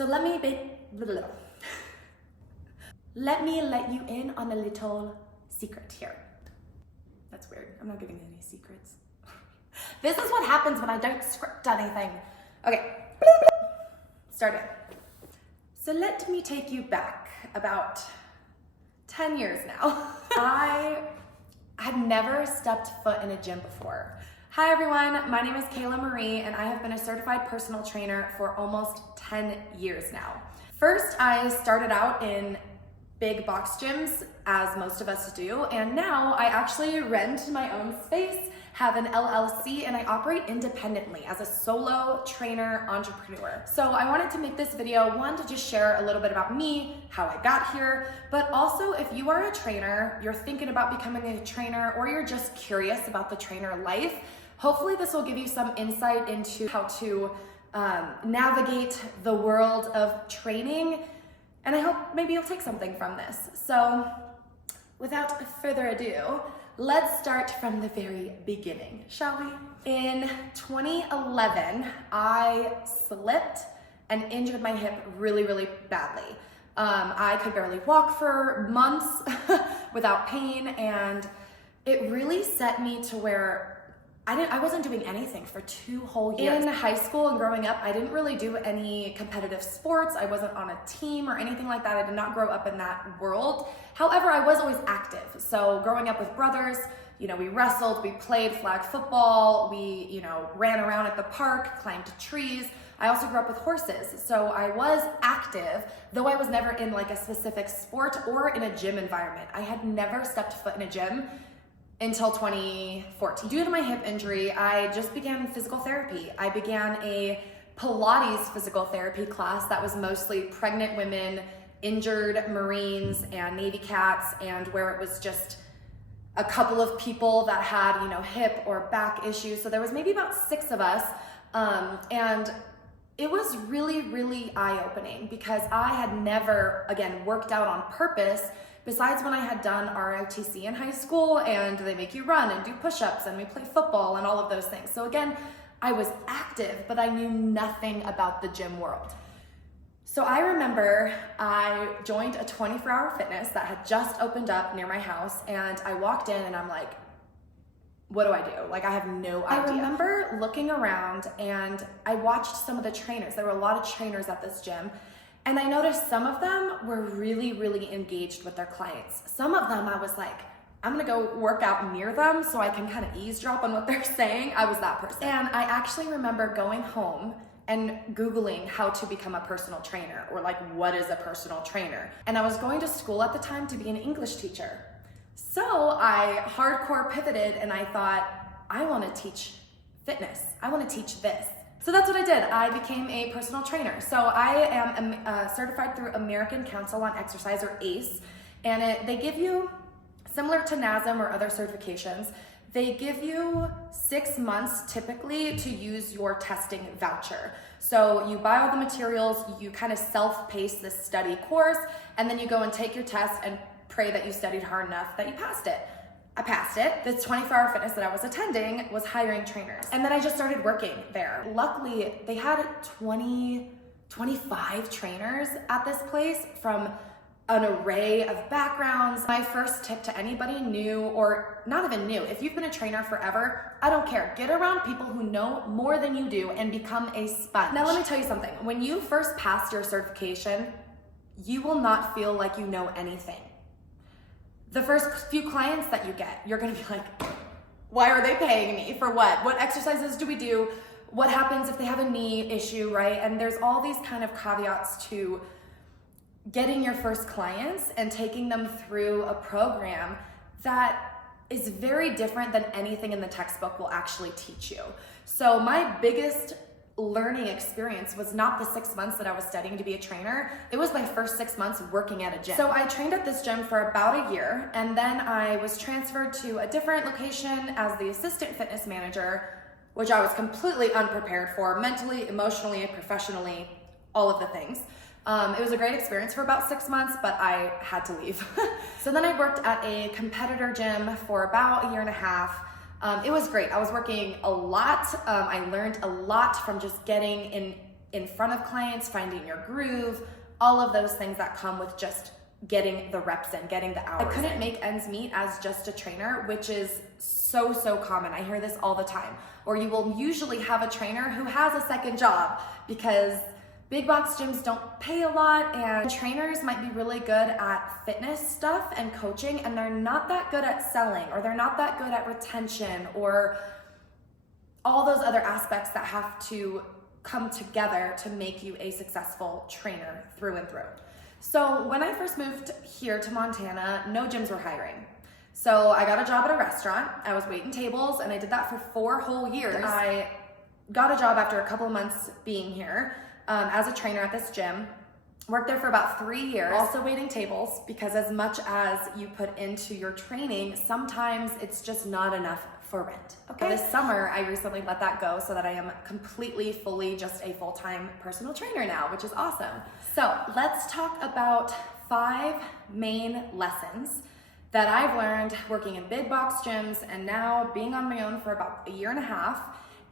So let me let you in on a little secret here. That's weird. I'm not giving you any secrets. This is what happens when I don't script anything. Okay, start it. So let me take you back about 10 years now. I had never stepped foot in a gym before. Hi everyone, my name is Kayla Marie and I have been a certified personal trainer for almost 10 years now. First, I started out in big box gyms, as most of us do, and now I actually rent my own space, have an LLC, and I operate independently as a solo trainer entrepreneur. So I wanted to make this video, one, to just share a little bit about me, how I got here, but also if you are a trainer, you're thinking about becoming a trainer, or you're just curious about the trainer life, hopefully this will give you some insight into how to navigate the world of training, and I hope maybe you'll take something from this. So without further ado, let's start from the very beginning, shall we? In 2011, I slipped and injured my hip really, really badly. I could barely walk for months without pain, and it really set me to where I wasn't doing anything for 2 whole years. In high school and growing up, I didn't really do any competitive sports. I wasn't on a team or anything like that. I did not grow up in that world. However, I was always active. So growing up with brothers, we wrestled, we played flag football, we, ran around at the park, climbed trees. I also grew up with horses. So I was active, though I was never in like a specific sport or in a gym environment. I had never stepped foot in a gym until 2014. Due to my hip injury, I just began physical therapy. I began a Pilates physical therapy class that was mostly pregnant women, injured Marines, and Navy cats, and where it was just a couple of people that had, hip or back issues. So there was maybe about 6 of us, and it was really, really eye-opening because I had never, again, worked out on purpose. Besides when I had done ROTC in high school, and they make you run and do push-ups and we play football and all of those things. So again, I was active, but I knew nothing about the gym world. So I remember I joined a 24-hour fitness that had just opened up near my house, and I walked in and I'm like, what do I do? Like, I have no idea. I remember looking around and I watched some of the trainers. There were a lot of trainers at this gym. And I noticed some of them were really, really engaged with their clients. Some of them I was like, I'm gonna go work out near them so I can kind of eavesdrop on what they're saying. I was that person. And I actually remember going home and Googling how to become a personal trainer, or like, what is a personal trainer? And I was going to school at the time to be an English teacher. So I hardcore pivoted and I thought, I wanna teach fitness. I wanna teach this. So that's what I did. I became a personal trainer. So I am certified through American Council on Exercise, or ACE, and they give you, similar to NASM or other certifications, they give you 6 months typically to use your testing voucher. So you buy all the materials, you kind of self-pace this study course, and then you go and take your test and pray that you studied hard enough that you passed it. I passed it. This 24-hour fitness that I was attending was hiring trainers. And then I just started working there. Luckily, they had 25 trainers at this place from an array of backgrounds. My first tip to anybody new, or not even new, if you've been a trainer forever, I don't care. Get around people who know more than you do and become a sponge. Now let me tell you something. When you first pass your certification, you will not feel like you know anything. The first few clients that you get, you're gonna be like, why are they paying me? For what? What exercises do we do? What happens if they have a knee issue, right? And there's all these kind of caveats to getting your first clients and taking them through a program that is very different than anything in the textbook will actually teach you. So my biggest learning experience was not the 6 months that I was studying to be a trainer. It was my first 6 months working at a gym. So I trained at this gym for about a year, and then I was transferred to a different location as the assistant fitness manager, which I was completely unprepared for, mentally, emotionally, professionally, all of the things. It was a great experience for about 6 months, but I had to leave. So then I worked at a competitor gym for about a year and a half. It was great. I was working a lot. I learned a lot from just getting in front of clients, finding your groove, all of those things that come with just getting the reps in, getting the hours. I couldn't make ends meet as just a trainer, which is so common. I hear this all the time. Or you will usually have a trainer who has a second job because big box gyms don't pay a lot, and trainers might be really good at fitness stuff and coaching, and they're not that good at selling, or they're not that good at retention, or all those other aspects that have to come together to make you a successful trainer through and through. So when I first moved here to Montana, no gyms were hiring. So I got a job at a restaurant. I was waiting tables, and I did that for 4 whole years. I got a job after a couple of months being here as a trainer at this gym. Worked there for about 3 years, also waiting tables, because as much as you put into your training, sometimes it's just not enough for rent. Okay. This summer, I recently let that go so that I am completely, fully just a full-time personal trainer now, which is awesome. So let's talk about 5 main lessons that I've learned working in big box gyms and now being on my own for about 1.5 years.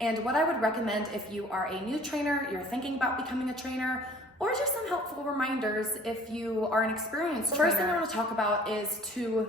And what I would recommend if you are a new trainer, you're thinking about becoming a trainer, or just some helpful reminders if you are an experienced trainer. The first thing I want to talk about is to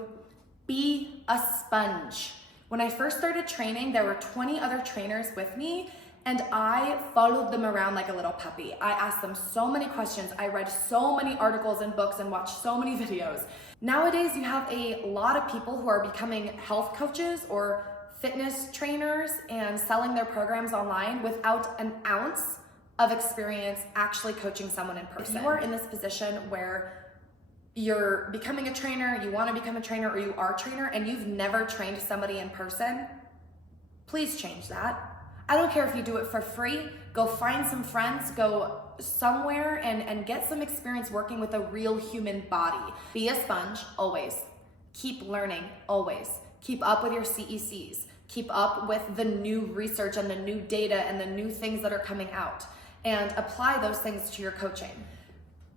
be a sponge. When I first started training, there were 20 other trainers with me, and I followed them around like a little puppy. I asked them so many questions. I read so many articles and books and watched so many videos. Nowadays, you have a lot of people who are becoming health coaches or fitness trainers and selling their programs online without an ounce of experience actually coaching someone in person. If you are in this position where you're becoming a trainer, you want to become a trainer, or you are a trainer and you've never trained somebody in person, please change that. I don't care if you do it for free. Go find some friends, go somewhere and get some experience working with a real human body. Be a sponge, always. Keep learning, always. Keep up with your CECs. Keep up with the new research and the new data and the new things that are coming out, and apply those things to your coaching.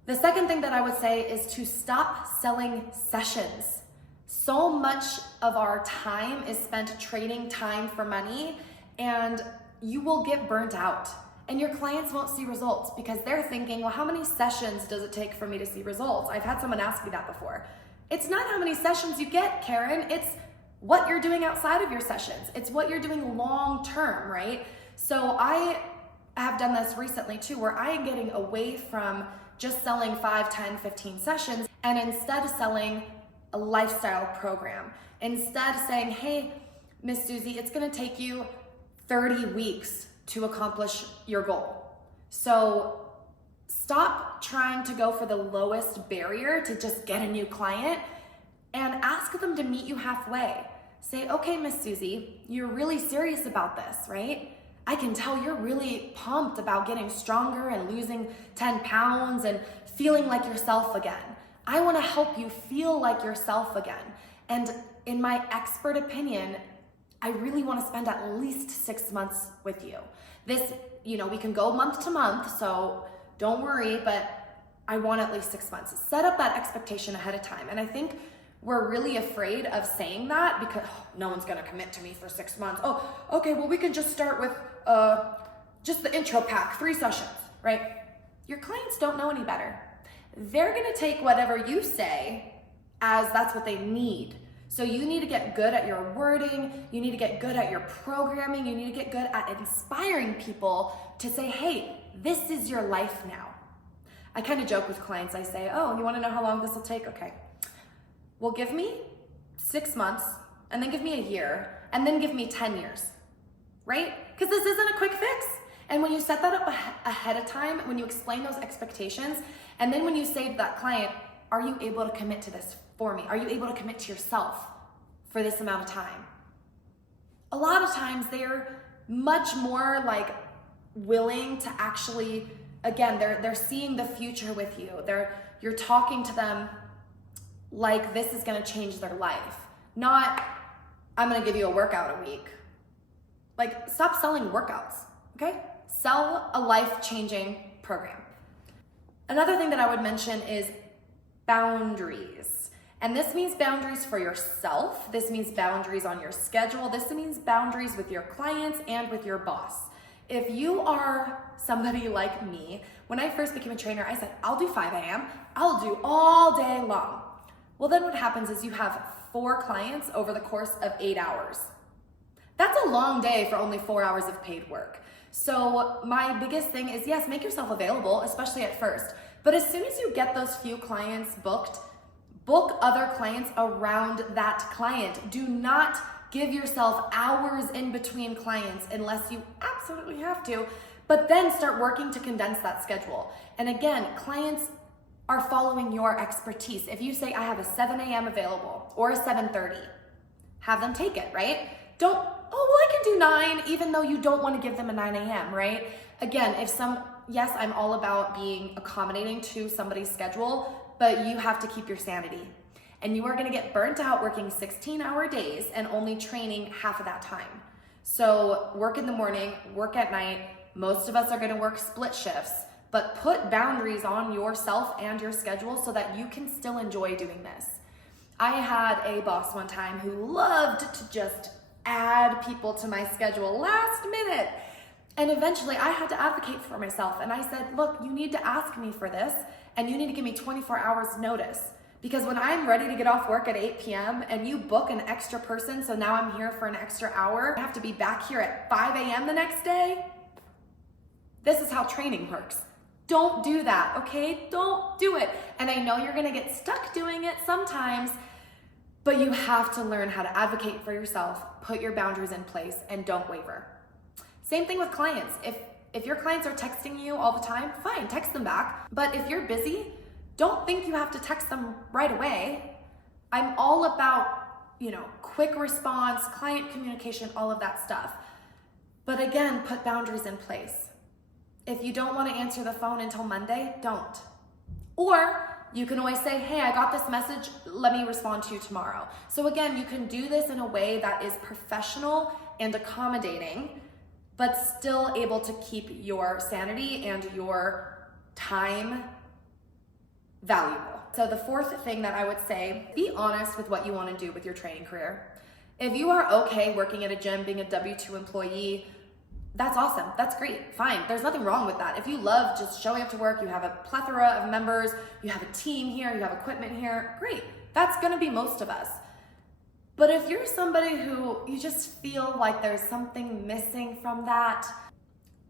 The second thing that I would say is to stop selling sessions. So much of our time is spent trading time for money, and you will get burnt out. And your clients won't see results because they're thinking, well, how many sessions does it take for me to see results? I've had someone ask me that before. It's not how many sessions you get, Karen. It's what you're doing outside of your sessions. It's what you're doing long term, right? So I have done this recently too, where I am getting away from just selling 5, 10, 15 sessions, and instead selling a lifestyle program. Instead saying, hey, Miss Susie, it's gonna take you 30 weeks to accomplish your goal. So stop trying to go for the lowest barrier to just get a new client and ask them to meet you halfway. Say, okay, Miss Susie, you're really serious about this, right? I can tell you're really pumped about getting stronger and losing 10 pounds and feeling like yourself again. I wanna help you feel like yourself again. And in my expert opinion, I really wanna spend at least 6 months with you. This, we can go month to month, so don't worry, but I want at least 6 months. Set up that expectation ahead of time. And I think we're really afraid of saying that because no one's gonna commit to me for 6 months. Oh, okay, well, we can just start with just the intro pack, 3 sessions, right? Your clients don't know any better. They're gonna take whatever you say as that's what they need. So you need to get good at your wording, you need to get good at your programming, you need to get good at inspiring people to say, hey, this is your life now. I kind of joke with clients, I say, oh, you wanna know how long this will take? Okay. Well, give me 6 months, and then give me a year, and then give me 10 years, right? Because this isn't a quick fix. And when you set that up ahead of time, when you explain those expectations, and then when you say to that client, are you able to commit to this for me? Are you able to commit to yourself for this amount of time? A lot of times they're much more like willing to actually, again, they're seeing the future with you. You're talking to them like this is gonna change their life. Not, I'm gonna give you a workout a week. Like, stop selling workouts, okay? Sell a life-changing program. Another thing that I would mention is boundaries. And this means boundaries for yourself. This means boundaries on your schedule. This means boundaries with your clients and with your boss. If you are somebody like me, when I first became a trainer, I said, I'll do 5 a.m., I'll do all day long. Well, then what happens is you have 4 clients over the course of 8 hours. That's a long day for only 4 hours of paid work. So my biggest thing is, yes, make yourself available, especially at first. But as soon as you get those few clients booked, book other clients around that client. Do not give yourself hours in between clients unless you absolutely have to, but then start working to condense that schedule. And again, clients are following your expertise. If you say, I have a 7 a.m. available or a 7:30, have them take it, right? Don't, oh, well, I can do 9, even though you don't want to give them a 9 a.m., right? Again, yes, I'm all about being accommodating to somebody's schedule, but you have to keep your sanity. And you are gonna get burnt out working 16-hour days and only training half of that time. So work in the morning, work at night. Most of us are gonna work split shifts, but put boundaries on yourself and your schedule so that you can still enjoy doing this. I had a boss one time who loved to just add people to my schedule last minute. And eventually I had to advocate for myself. And I said, look, you need to ask me for this and you need to give me 24 hours notice. Because when I'm ready to get off work at 8 p.m. and you book an extra person, so now I'm here for an extra hour, I have to be back here at 5 a.m. the next day. This is how training works. Don't do that, okay? Don't do it. And I know you're gonna get stuck doing it sometimes, but you have to learn how to advocate for yourself, put your boundaries in place, and don't waver. Same thing with clients. If your clients are texting you all the time, fine, text them back. But if you're busy, don't think you have to text them right away. I'm all about, quick response, client communication, all of that stuff. But again, put boundaries in place. If you don't want to answer the phone until Monday, don't. Or you can always say, hey, I got this message, let me respond to you tomorrow. So again, you can do this in a way that is professional and accommodating, but still able to keep your sanity and your time valuable. So the fourth thing that I would say, be honest with what you want to do with your training career. If you are okay working at a gym, being a W-2 employee, that's awesome. That's great. Fine. There's nothing wrong with that. If you love just showing up to work, you have a plethora of members, you have a team here, you have equipment here, great. That's going to be most of us. But if you're somebody who you just feel like there's something missing from that,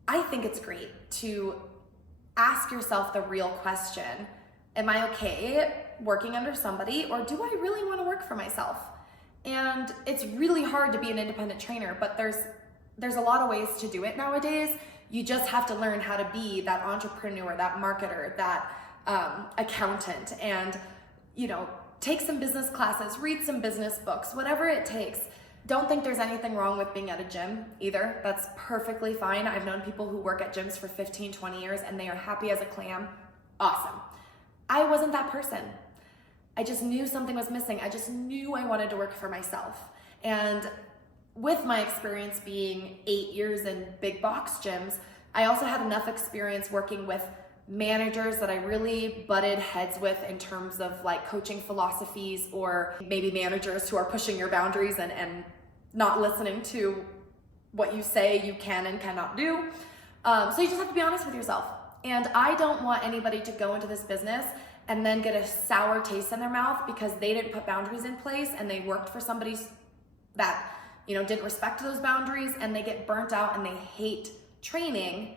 I think it's great to ask yourself the real question. Am I okay working under somebody, or do I really want to work for myself? And it's really hard to be an independent trainer, but there's a lot of ways to do it nowadays. You just have to learn how to be that entrepreneur, that marketer, that accountant, and take some business classes, read some business books, whatever it takes. Don't think there's anything wrong with being at a gym either. That's perfectly fine. I've known people who work at gyms for 15, 20 years and they are happy as a clam. Awesome. I wasn't that person. I just knew something was missing. I just knew I wanted to work for myself. And with my experience being 8 years in big box gyms, I also had enough experience working with managers that I really butted heads with in terms of like coaching philosophies, or maybe managers who are pushing your boundaries and not listening to what you say you can and cannot do. So you just have to be honest with yourself. And I don't want anybody to go into this business and then get a sour taste in their mouth because they didn't put boundaries in place and they worked for somebody that didn't respect those boundaries, and they get burnt out and they hate training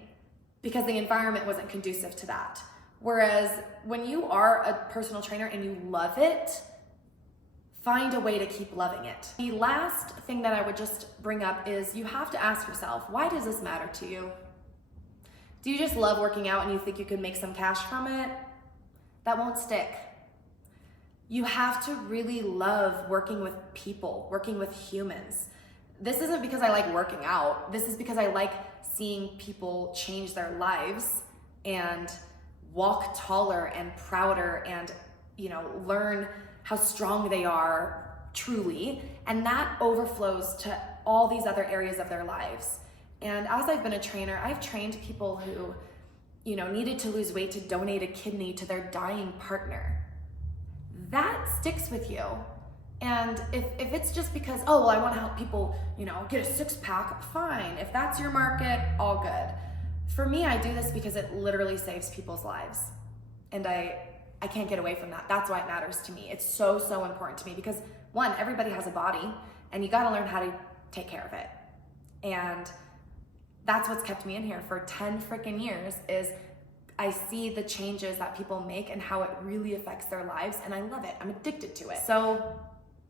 because the environment wasn't conducive to that. Whereas when you are a personal trainer and you love it, find a way to keep loving it. The last thing that I would just bring up is you have to ask yourself, why does this matter to you? Do you just love working out and you think you can make some cash from it? That won't stick. You have to really love working with people, working with humans. This isn't because I like working out. This is because I like seeing people change their lives and walk taller and prouder and, learn how strong they are truly. And that overflows to all these other areas of their lives. And as I've been a trainer, I've trained people who, needed to lose weight to donate a kidney to their dying partner. That sticks with you. And if it's just because, oh, well, I want to help people, get a 6-pack, fine. If that's your market, all good. for me, I do this because it literally saves people's lives. And I can't get away from that. That's why it matters to me. It's so, so important to me because one, everybody has a body and you gotta learn how to take care of it. And that's what's kept me in here for 10 freaking years is I see the changes that people make and how it really affects their lives, and I love it. I'm addicted to it. So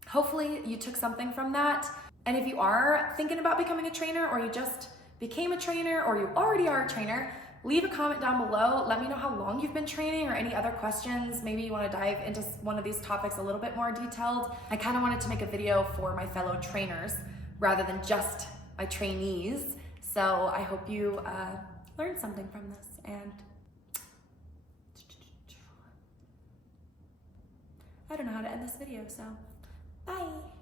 hopefully you took something from that. And if you are thinking about becoming a trainer, or you just became a trainer, or you already are a trainer, leave a comment down below. Let me know how long you've been training or any other questions. Maybe you want to dive into one of these topics a little bit more detailed. I kind of wanted to make a video for my fellow trainers rather than just my trainees. So I hope you learned something from this, and I don't know how to end this video, so bye.